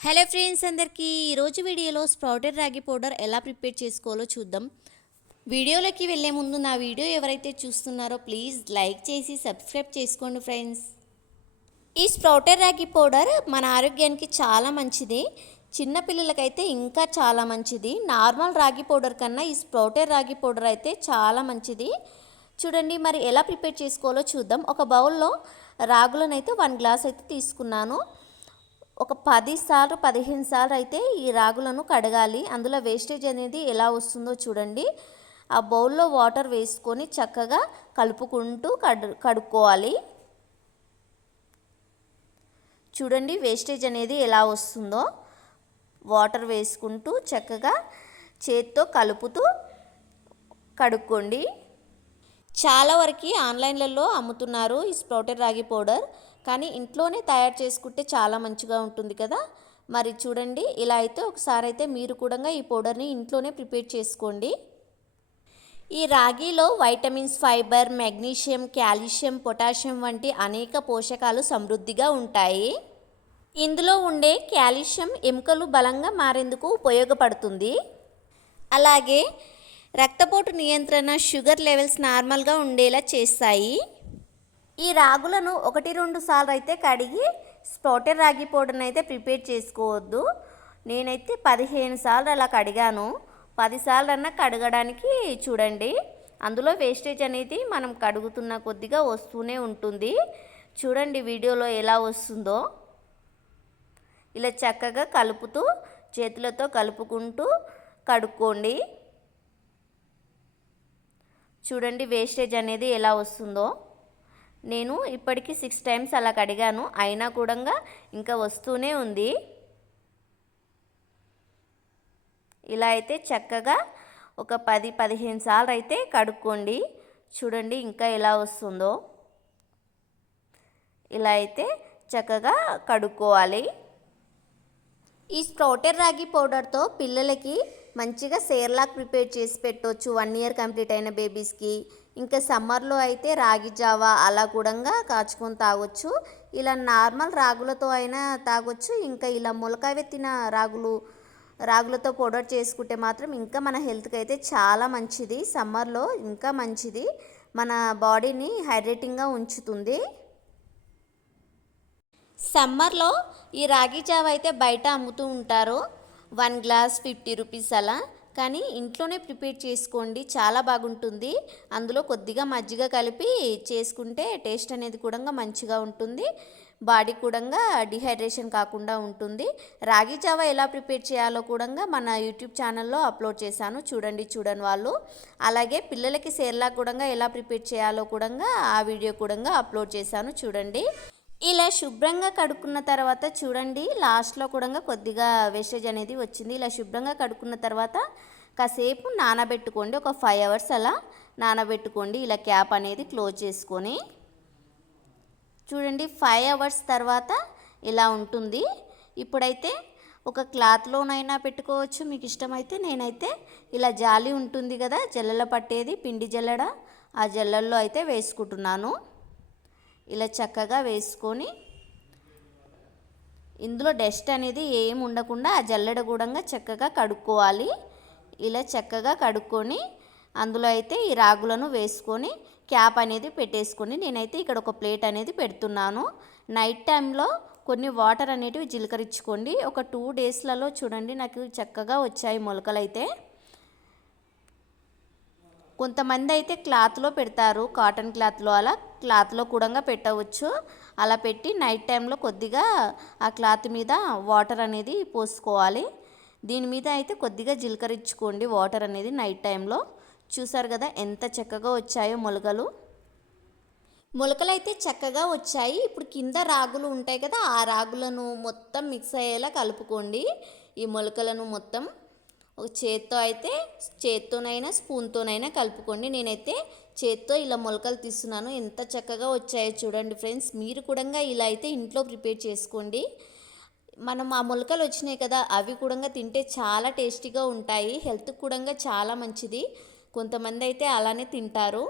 Hello friends అందరికీ ఈరోజు వీడియోలో స్ప్రౌటెడ్ రాగి పౌడర్ ఎలా ప్రిపేర్ చేసుకోవాలో చూద్దాం. వీడియోలోకి వెళ్ళే ముందు నా వీడియో ఎవరైతే చూస్తున్నారో ప్లీజ్ లైక్ చేసి సబ్స్క్రైబ్ చేసుకోండి ఫ్రెండ్స్. ఈ స్ప్రౌటెడ్ రాగి పౌడర్ మన ఆరోగ్యానికి చాలా మంచిది. చిన్నపిల్లలకైతే ఇంకా చాలా మంచిది. నార్మల్ రాగి పౌడర్ కన్నా ఈ స్ప్రౌటెడ్ రాగి పౌడర్ అయితే చాలా మంచిది. చూడండి మరి ఎలా ప్రిపేర్ చేసుకోవాలో చూద్దాం. ఒక బౌల్లో రాగులను అయితే 1 గ్లాస్ అయితే తీసుకున్నాను. ఒక 10 సార్లు 15 సార్లు అయితే ఈ రాగులను కడగాలి. అందులో వేస్టేజ్ అనేది ఎలా వస్తుందో చూడండి. ఆ బౌల్లో వాటర్ వేసుకొని చక్కగా కలుపుకుంటూ కడుక్కోవాలి. చూడండి వేస్టేజ్ అనేది ఎలా వస్తుందో. వాటర్ వేసుకుంటూ చక్కగా చేత్తో కలుపుతూ కడుక్కోండి. చాలా వరకు ఆన్లైన్లలో అమ్ముతున్నారు ఈ స్ప్రౌటెడ్ రాగి పౌడర్, కానీ ఇంట్లోనే తయారు చేసుకుంటే చాలా మంచిగా ఉంటుంది కదా. మరి చూడండి ఇలా అయితే ఒకసారి అయితే మీరు కూడా ఈ పౌడర్ని ఇంట్లోనే ప్రిపేర్ చేసుకోండి. ఈ రాగిలో vitamins, fibre, magnesium, calcium, potassium వంటి అనేక పోషకాలు సమృద్ధిగా ఉంటాయి. ఇందులో ఉండే కాల్షియం ఎముకలు బలంగా మారేందుకు ఉపయోగపడుతుంది. అలాగే రక్తపోటు నియంత్రణ, షుగర్ లెవెల్స్ నార్మల్గా ఉండేలా చేస్తాయి. ఈ రాగులను 1-2 సార్లు అయితే కడిగి స్ప్రౌటెడ్ రాగి పౌడర్ని అయితే ప్రిపేర్ చేసుకోవద్దు. నేనైతే 15 సార్లు అలా కడిగాను. 10 సార్లు అన్నా కడగడానికి చూడండి. అందులో వేస్టేజ్ అనేది మనం కడుగుతున్న కొద్దిగా వస్తూనే ఉంటుంది. చూడండి వీడియోలో ఎలా వస్తుందో. ఇలా చక్కగా కలుపుతూ చేతులతో కలుపుకుంటూ కడుక్కోండి. చూడండి వేస్టేజ్ అనేది ఎలా వస్తుందో. నేను ఇప్పటికీ 6 టైమ్స్ అలా కడిగాను, అయినా కూడా ఇంకా వస్తూనే ఉంది. ఇలా అయితే చక్కగా ఒక 10-15 సార్లు అయితే కడుక్కోండి. చూడండి ఇంకా ఎలా వస్తుందో. ఇలా అయితే చక్కగా కడుక్కోవాలి. ఈ స్ప్రౌటెడ్ రాగి పౌడర్తో పిల్లలకి మంచిగా సేర్లాక్ ప్రిపేర్ చేసి పెట్టవచ్చు 1 ఇయర్ కంప్లీట్ అయిన బేబీస్కి. ఇంకా సమ్మర్లో అయితే రాగి జావా అలా కూడా కాచుకొని తాగొచ్చు. ఇలా నార్మల్ రాగులతో అయినా తాగొచ్చు. ఇంకా ఇలా మొలకవెత్తిన రాగులతో పౌడర్ చేసుకుంటే మాత్రం ఇంకా మన హెల్త్కి అయితే చాలా మంచిది. సమ్మర్లో ఇంకా మంచిది, మన బాడీని హైడ్రేటింగ్గా ఉంచుతుంది. సమ్మర్లో ఈ రాగి జావ అయితే బయట అమ్ముతూ ఉంటారు, 1 గ్లాస్ 50 రూపీస్ అలా. కానీ ఇంట్లోనే ప్రిపేర్ చేసుకోండి, చాలా బాగుంటుంది. అందులో కొద్దిగా మజ్జిగ కలిపి చేసుకుంటే టేస్ట్ అనేది కూడా మంచిగా ఉంటుంది. బాడీ కూడా డిహైడ్రేషన్ కాకుండా ఉంటుంది. రాగి జావ ఎలా ప్రిపేర్ చేయాలో కూడా మన యూట్యూబ్ ఛానల్లో అప్లోడ్ చేశాను, చూడని వాళ్ళు. అలాగే పిల్లలకి సేర్లా కూడా ఎలా ప్రిపేర్ చేయాలో కూడా ఆ వీడియో కూడా అప్లోడ్ చేశాను, చూడండి. ఇలా శుభ్రంగా కడుక్కున్న తర్వాత చూడండి లాస్ట్లో కూడా కొద్దిగా వేస్టేజ్ అనేది వచ్చింది. ఇలా శుభ్రంగా కడుక్కున్న తర్వాత కాసేపు నానబెట్టుకోండి. ఒక 5 అవర్స్ అలా నానబెట్టుకోండి. ఇలా క్యాప్ అనేది క్లోజ్ చేసుకొని చూడండి 5 అవర్స్ తర్వాత ఇలా ఉంటుంది. ఇప్పుడైతే ఒక క్లాత్లోనైనా పెట్టుకోవచ్చు మీకు ఇష్టమైతే. నేనైతే ఇలా జాలి ఉంటుంది కదా, జల్లెల పట్టేది, పిండి జల్లెడ, ఆ జల్లెల్లో అయితే వేసుకుంటున్నాను. ఇలా చక్కగా వేసుకొని ఇందులో డస్ట్ అనేది ఏమి ఉండకుండా ఆ జల్లెడ కూడా చక్కగా కడుక్కోవాలి. ఇలా చక్కగా కడుక్కొని అందులో అయితే ఈ రాగులను వేసుకొని క్యాప్ అనేది పెట్టేసుకొని నేనైతే ఇక్కడ ఒక ప్లేట్ అనేది పెడుతున్నాను. నైట్ టైంలో కొన్ని వాటర్ అనేటివి జీలకరించుకోండి. ఒక 2 డేస్లలో చూడండి నాకు చక్కగా వచ్చాయి మొలకలు అయితే. కొంతమంది అయితే క్లాత్లో పెడతారు, కాటన్ క్లాత్లో, అలా క్లాత్లో కూడా పెట్టవచ్చు. అలా పెట్టి నైట్ టైంలో కొద్దిగా ఆ క్లాత్ మీద వాటర్ అనేది పోసుకోవాలి. దీని మీద అయితే కొద్దిగా జీలకరించుకోండి వాటర్ అనేది నైట్ టైంలో. చూసారు కదా ఎంత చక్కగా వచ్చాయో మొలకలు అయితే చక్కగా వచ్చాయి. ఇప్పుడు కింద రాగులు ఉంటాయి కదా, ఆ రాగులను మొత్తం మిక్స్ అయ్యేలా కలుపుకోండి. ఈ మొలకలను మొత్తం ఒక చేత్తోనైనా స్పూన్తోనైనా కలుపుకోండి. నేనైతే చేత్తో ఇలా మొలకలు తీస్తున్నాను. ఎంత చక్కగా వచ్చాయో చూడండి ఫ్రెండ్స్. మీరు కూడా ఇలా అయితే ఇంట్లో ప్రిపేర్ చేసుకోండి. మనం ఆ మొలకలు వచ్చినాయి కదా, అవి కూడా తింటే చాలా టేస్టీగా ఉంటాయి, హెల్త్కి కూడా చాలా మంచిది. కొంతమంది అయితే అలానే తింటారు.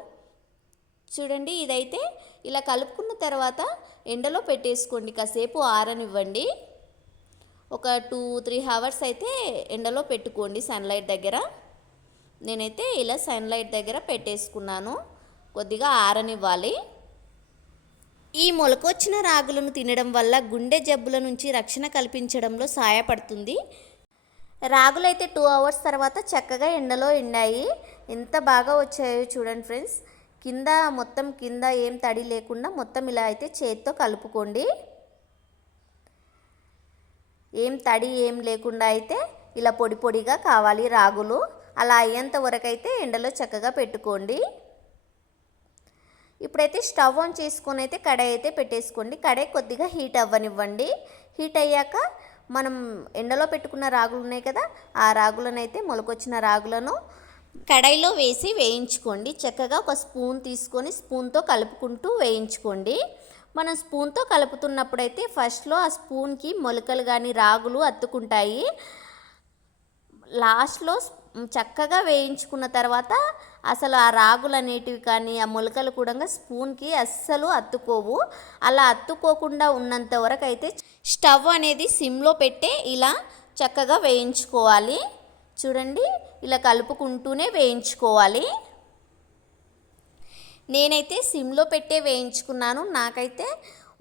చూడండి ఇదైతే ఇలా కలుపుకున్న తర్వాత ఎండలో పెట్టేసుకోండి, కాసేపు ఆరనివ్వండి. ఒక 2-3 అవర్స్ అయితే ఎండలో పెట్టుకోండి సన్లైట్ దగ్గర. నేనైతే ఇలా సన్లైట్ దగ్గర పెట్టేసుకున్నాను, కొద్దిగా ఆరనివ్వాలి. ఈ మొలకొచ్చిన రాగులను తినడం వల్ల గుండె జబ్బుల నుంచి రక్షణ కల్పించడంలో సహాయపడుతుంది. రాగులైతే 2 అవర్స్ తర్వాత చక్కగా ఎండలో ఎండాయి. ఎంత బాగా వచ్చాయో చూడండి ఫ్రెండ్స్. కింద ఏం తడి లేకుండా మొత్తం ఇలా అయితే చేత్తో కలుపుకోండి. ఏం తడి ఏం లేకుండా అయితే ఇలా పొడి పొడిగా కావాలి రాగులు. అలా అయ్యేంత వరకు అయితే ఎండలో చక్కగా పెట్టుకోండి. ఇప్పుడైతే స్టవ్ ఆన్ చేసుకొని అయితే కడాయి అయితే పెట్టేసుకోండి. కడాయి కొద్దిగా హీట్ అవ్వనివ్వండి. హీట్ అయ్యాక మనం ఎండలో పెట్టుకున్న రాగులు ఉన్నాయి కదా, ఆ రాగులను అయితే మొలకొచ్చిన రాగులను కడాయిలో వేసి వేయించుకోండి. చక్కగా ఒక స్పూన్ తీసుకొని స్పూన్తో కలుపుకుంటూ వేయించుకోండి. మనం స్పూన్తో కలుపుతున్నప్పుడైతే ఫస్ట్లో ఆ స్పూన్కి మొలకలు కానీ రాగులు అత్తుకుంటాయి. లాస్ట్లో చక్కగా వేయించుకున్న తర్వాత అసలు ఆ రాగులు అనేటివి కానీ ఆ మొలకలు కూడా స్పూన్కి అస్సలు అత్తుకోవు. అలా అత్తుకోకుండా ఉన్నంత వరకు అయితే స్టవ్ అనేది సిమ్లో పెట్టే ఇలా చక్కగా వేయించుకోవాలి. చూడండి, ఇలా కలుపుకుంటూనే వేయించుకోవాలి. నేనైతే సిమ్లో పెట్టే వేయించుకున్నాను. నాకైతే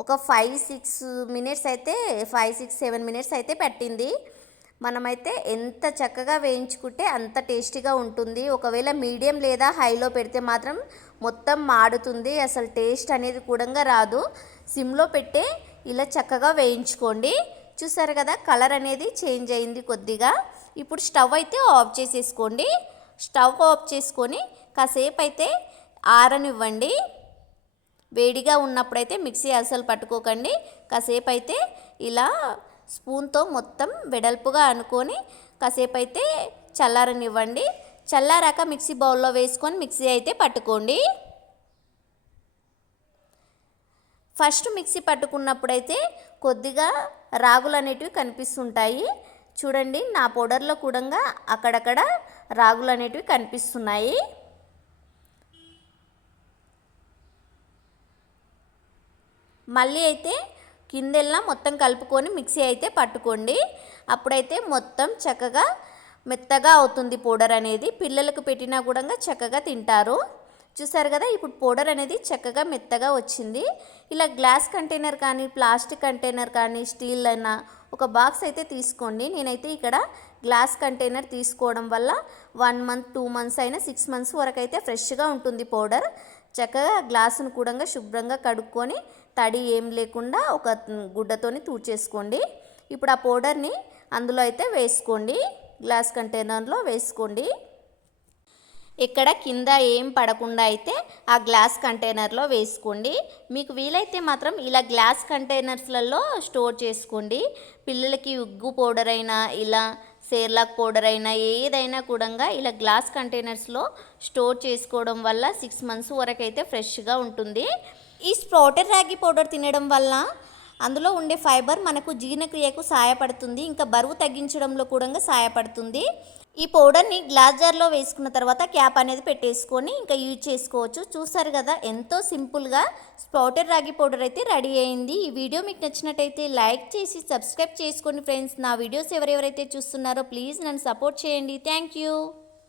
ఒక 5-6 మినిట్స్ అయితే పట్టింది. మనమైతే ఎంత చక్కగా వేయించుకుంటే అంత టేస్టీగా ఉంటుంది. ఒకవేళ మీడియం లేదా హైలో పెడితే మాత్రం మొత్తం మాడుతుంది, అసలు టేస్ట్ అనేది కూడా రాదు. సిమ్లో పెట్టే ఇలా చక్కగా వేయించుకోండి. చూసారు కదా, కలర్ అనేది చేంజ్ అయింది కొద్దిగా. ఇప్పుడు స్టవ్ అయితే ఆఫ్ చేసేసుకోండి. స్టవ్ ఆఫ్ చేసుకొని కాసేపు అయితే ఆరనివ్వండి. వేడిగా ఉన్నప్పుడైతే మిక్సీ అసలు పట్టుకోకండి. కాసేపు అయితే ఇలా స్పూన్తో మొత్తం వెడల్పుగా అనుకొని కాసేపు అయితే చల్లారనివ్వండి. చల్లారాక మిక్సీ బౌల్లో వేసుకొని మిక్సీ అయితే పట్టుకోండి. ఫస్ట్ మిక్సీ పట్టుకున్నప్పుడైతే కొద్దిగా రాగులు అనేటివి కనిపిస్తుంటాయి. చూడండి, నా పౌడర్లో కూడా అక్కడక్కడ రాగులు అనేటివి కనిపిస్తున్నాయి. మళ్ళీ అయితే కిందెల్లా మొత్తం కలుపుకొని మిక్సీ అయితే పట్టుకోండి. అప్పుడైతే మొత్తం చక్కగా మెత్తగా అవుతుంది పౌడర్ అనేది. పిల్లలకు పెట్టినా కూడా చక్కగా తింటారు. చూసారు కదా, ఇప్పుడు పౌడర్ అనేది చక్కగా మెత్తగా వచ్చింది. ఇలా గ్లాస్ కంటైనర్ కానీ ప్లాస్టిక్ కంటైనర్ కానీ స్టీల్ అయినా ఒక బాక్స్ అయితే తీసుకోండి. నేనైతే ఇక్కడ గ్లాస్ కంటైనర్ తీసుకోవడం వల్ల 1 మంత్ 2 మంత్స్ అయినా 6 మంత్స్ వరకు అయితే ఫ్రెష్గా ఉంటుంది పౌడర్. చక్కగా గ్లాసును కూడా శుభ్రంగా కడుక్కొని తడి ఏం లేకుండా ఒక గుడ్డతోని తుడిచేసుకోండి. ఇప్పుడు ఆ పౌడర్ని అందులో అయితే వేసుకోండి, గ్లాస్ కంటైనర్లో వేసుకోండి. ఇక్కడ కింద ఏం పడకుండా అయితే ఆ గ్లాస్ కంటైనర్లో వేసుకోండి. మీకు వీలైతే మాత్రం ఇలా గ్లాస్ కంటైనర్స్లలో స్టోర్ చేసుకోండి. పిల్లలకి ఉగ్గు పౌడర్ అయినా ఇలా సేర్లాక్ పౌడర్ అయినా ఏదైనా కూడా ఇలా గ్లాస్ కంటైనర్స్లో స్టోర్ చేసుకోవడం వల్ల 6 మంత్స్ వరకు అయితే ఫ్రెష్గా ఉంటుంది. ఈ స్ప్రౌటెడ్ రాగి పౌడర్ తినడం వల్ల అందులో ఉండే ఫైబర్ మనకు జీర్ణక్రియకు సహాయపడుతుంది, ఇంకా బరువు తగ్గించడంలో కూడా సహాయపడుతుంది. ఈ పౌడర్ని గ్లాస్ జార్లో వేసుకున్న తర్వాత క్యాప్ అనేది పెట్టేసుకొని ఇంకా యూజ్ చేసుకోవచ్చు. చూసారు కదా, ఎంతో సింపుల్గా స్ప్రౌటెడ్ రాగి పౌడర్ అయితే రెడీ అయింది. ఈ వీడియో మీకు నచ్చినట్టయితే లైక్ చేసి సబ్స్క్రైబ్ చేసుకోండి ఫ్రెండ్స్. నా వీడియోస్ ఎవరెవరైతే చూస్తున్నారో ప్లీజ్ నన్ను సపోర్ట్ చేయండి. Thank you.